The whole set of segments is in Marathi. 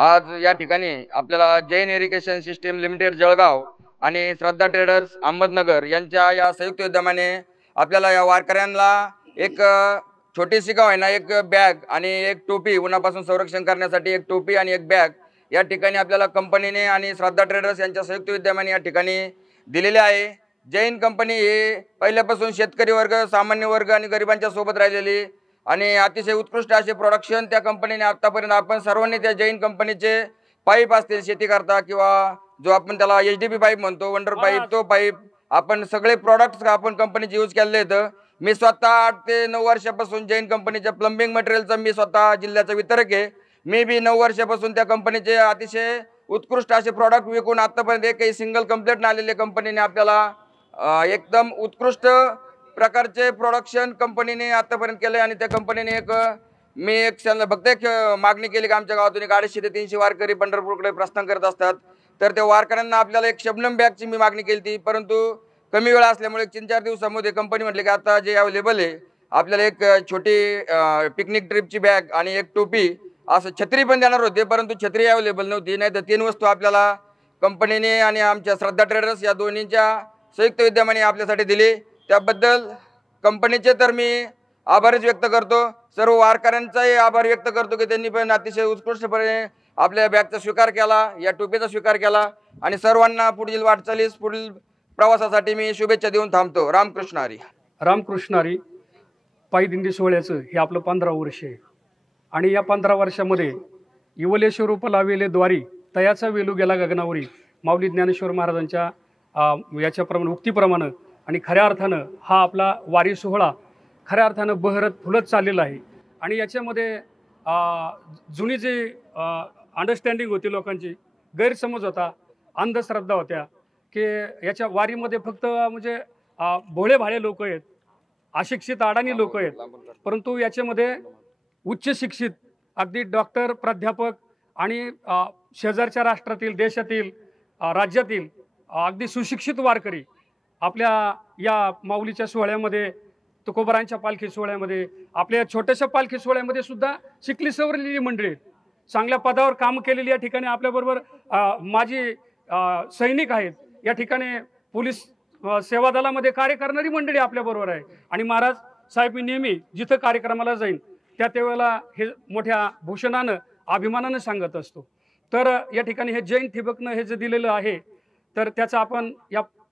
आज या ठिकाणी आपल्याला Jain irrigation system limited Jalgaon आणि श्रद्धा ट्रेडर्स अहमदनगर यांच्या या संयुक्त उद्यमाने आपल्याला या वारकऱ्यांना एक छोटीशी का होईना एक बॅग आणि एक टोपी, उन्हापासून संरक्षण करण्यासाठी एक टोपी आणि एक बॅग या ठिकाणी आपल्याला कंपनीने आणि श्रद्धा ट्रेडर्स यांच्या संयुक्त उद्यमाने या ठिकाणी दिलेले आहे। जैन कंपनी हे पहिल्यापासून शेतकरी वर्ग, सामान्य वर्ग आणि गरिबांच्या सोबत राहिलेली आणि अतिशय उत्कृष्ट असे प्रोडक्शन त्या कंपनीने आतापर्यंत आपण सर्वांनी त्या जैन कंपनीचे पाईप असतील शेती करता किंवा जो आपण त्याला HDP पाईप म्हणतो, वंडर पाईप, तो पाईप आपण सगळे प्रोडक्ट्स आपण कंपनीचे यूज केलेले आहेत। मी स्वतः 8 ते 9 वर्षापासून जैन कंपनीच्या प्लंबिंग मटेरियलचा मी स्वतः जिल्ह्याचा वितरक आहे। मी बी 9 वर्षापासून त्या कंपनीचे अतिशय उत्कृष्ट असे प्रोडक्ट विकून आतापर्यंत एकही सिंगल कंप्लेंट न आलेले कंपनीने आपल्याला एकदम उत्कृष्ट प्रकारचे प्रोडक्शन कंपनीने आतापर्यंत केले आणि त्या कंपनीने मी एक फक्त एक मागणी केली की आमच्या गावातून 250 ते 300 वारकरी पंढरपूरकडे प्रस्थान करत असतात, तर त्या वारकऱ्यांना आपल्याला एक शबनम बॅगची मी मागणी केली ती, परंतु कमी वेळ असल्यामुळे 3-4 दिवसामध्ये कंपनी म्हटले की आता जे अवेलेबल आहे आपल्याला एक छोटी पिकनिक ट्रिपची बॅग आणि एक टोपी, असं छत्री पण देणार होते, परंतु छत्री अवेलेबल नव्हती। नाही तर 3 वस्तू आपल्याला कंपनीने आणि आमच्या श्रद्धा ट्रेडर्स या दोन्हींच्या संयुक्त विद्यमाने आपल्यासाठी दिली। त्याबद्दल कंपनीचे तर मी आभारच व्यक्त करतो, सर्व वारकऱ्यांचाही आभार व्यक्त करतो की त्यांनी पण अतिशय उत्कृष्टपणे आपल्या बॅगचा स्वीकार केला, या टोपीचा स्वीकार केला आणि सर्वांना पुढील वाटचालीस पुढील प्रवासासाठी मी शुभेच्छा देऊन थांबतो। रामकृष्ण हरी। रामकृष्ण हरी। पायी दिंडी सोहळ्याचं हे आपलं 15 वर्ष आहे आणि या 15 वर्षामध्ये इवलेश्वर रूप लाविले द्वारी तयाचा वेलू गेला गगनावरी माऊली ज्ञानेश्वर महाराजांच्या याच्याप्रमाणे उक्तीप्रमाणे आणि खऱ्या अर्थानं हा आपला वारी सोहळा खऱ्या अर्थानं बहरत फुलत चाललेला आहे। आणि याच्यामध्ये जुनी जी अंडरस्टँडिंग होती, लोकांची गैरसमज होता, अंधश्रद्धा होत्या की याच्या वारीमध्ये फक्त म्हणजे भोळे भाळे लोक आहेत, अशिक्षित अडाणी लोक आहेत, परंतु याच्यामध्ये उच्च शिक्षित अगदी डॉक्टर, प्राध्यापक आणि शेजारच्या राष्ट्रातील, देशातील, राज्यातील अगदी सुशिक्षित वारकरी आपल्या या माऊलीच्या सोहळ्यामध्ये, तुकोबारांच्या पालखी सोहळ्यामध्ये, आपल्या छोट्याशा पालखी सोहळ्यामध्ये सुद्धा शिकली सवरलेली मंडळी आहेत, चांगल्या पदावर काम केलेली या ठिकाणी आपल्याबरोबर माजी सैनिक आहेत, या ठिकाणी पोलीस सेवा दलामध्ये कार्य करणारी मंडळी आपल्याबरोबर आहे। आणि महाराज साहेब मी नेहमी जिथं कार्यक्रमाला जाईन त्या वेळेला हे मोठ्या भूषणानं अभिमानानं सांगत असतो। तर या ठिकाणी हे जैन ठिबकनं हे जे दिलेलं आहे तर त्याचा आपण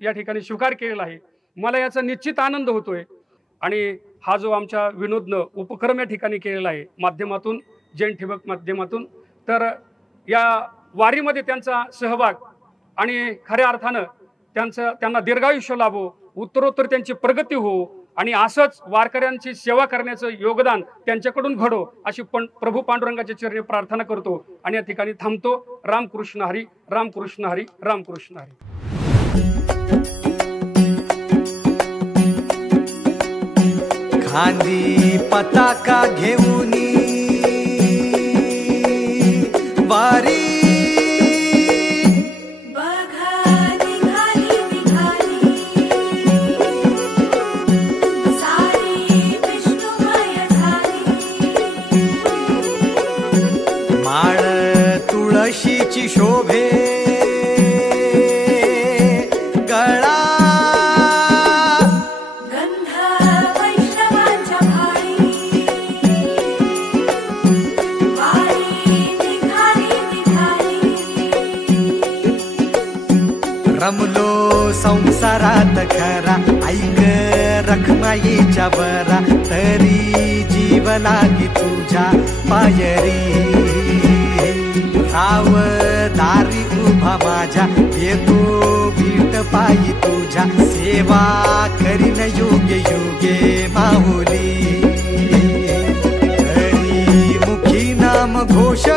या ठिकाणी स्वीकार केलेला आहे। मला याचा निश्चित आनंद होतोय आणि हा जो आमच्या विनोदनं उपक्रम या ठिकाणी केलेला आहे माध्यमातून, जैन ठिबक माध्यमातून, तर या वारीमध्ये त्यांचा सहभाग आणि खऱ्या अर्थानं त्यांना दीर्घायुष्य लाभो, उत्तरोत्तर त्यांची प्रगती हो आणि असंच वारकऱ्यांची सेवा करण्याचं योगदान त्यांच्याकडून घडो अशी प्रभू पांडुरंगाच्या चरणी प्रार्थना करतो आणि या ठिकाणी थांबतो। रामकृष्ण हरी, रामकृष्ण हरी, रामकृष्ण हरी। खांदी पताका घेऊनी वारी तुळशीची शोभे गळा गंध वैष्णवांच्या भाळी वारी निघाली निघाली रमलो संसारात खरा ऐक रखमाईच्या बरा तरी जीव लागी तुझ्या पायरी राव दारी उभा माझ्या येतो वीट पायी तुझ्या सेवा करीन योग्य योगे माहुली हरी मुखी नाम घोष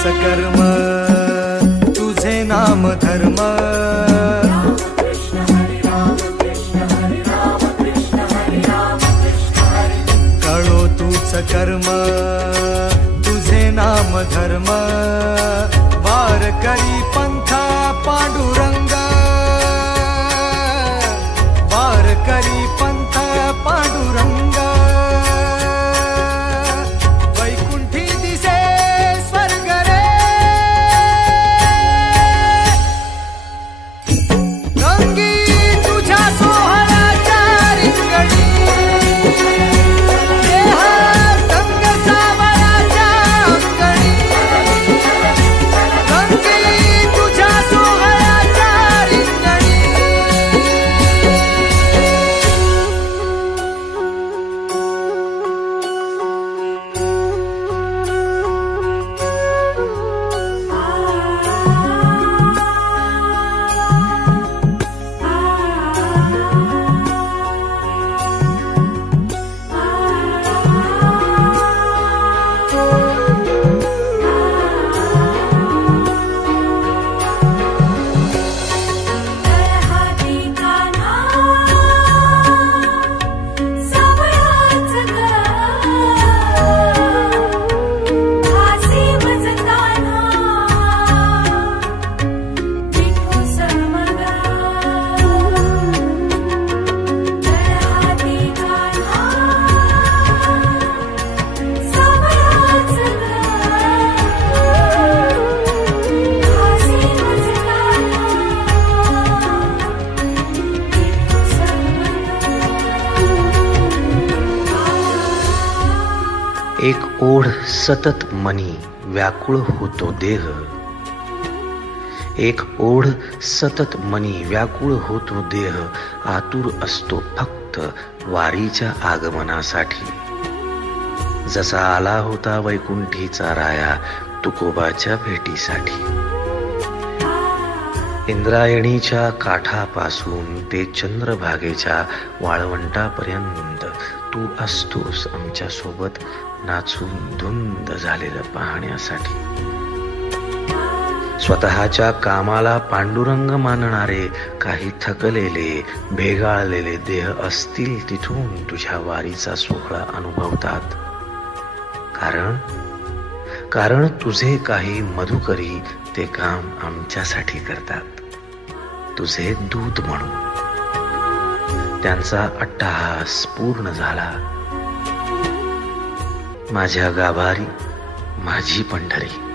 तूच कर्म तुझे नाम धर्म कळो तूच कर्म तुझे नाम धर्म वारकरी पंथा पांडुरंग वारकरी पंथा पांडुरंग वैकुंठी दिसे स्वर्ग रे रंगी तुझ्या सोहळ्याच्या रिंगणी एक ओढ सतत मनी व्याकुळ होतो देह एक ओढ सतत मनी व्याकुळ होतो देह आतुर असतो फक्त वारीच्या आगमनासाठी जसा आला होता वैकुंठीचा राया तुकोबाच्या भेटीसाठी इंद्रायणीच्या काठापासून ते चंद्रभागेच्या वाळवंटापर्यंत तू असतोस आमच्या सोबत नाचून धुंद झालेलं पाहण्यासाठी स्वतःच्या कामाला पांडुरंग मानणारे काही थकलेले भेगाळलेले देह असतील तिथून तुझ्या वारीचा सोहळा अनुभवतात कारण तुझे काही मधुकरी ते काम आमच्यासाठी करतात तुझे दूत म्हणून त्यांचा अट्टहास पूर्ण झाला माझ्या गाभारी माझी पंढरी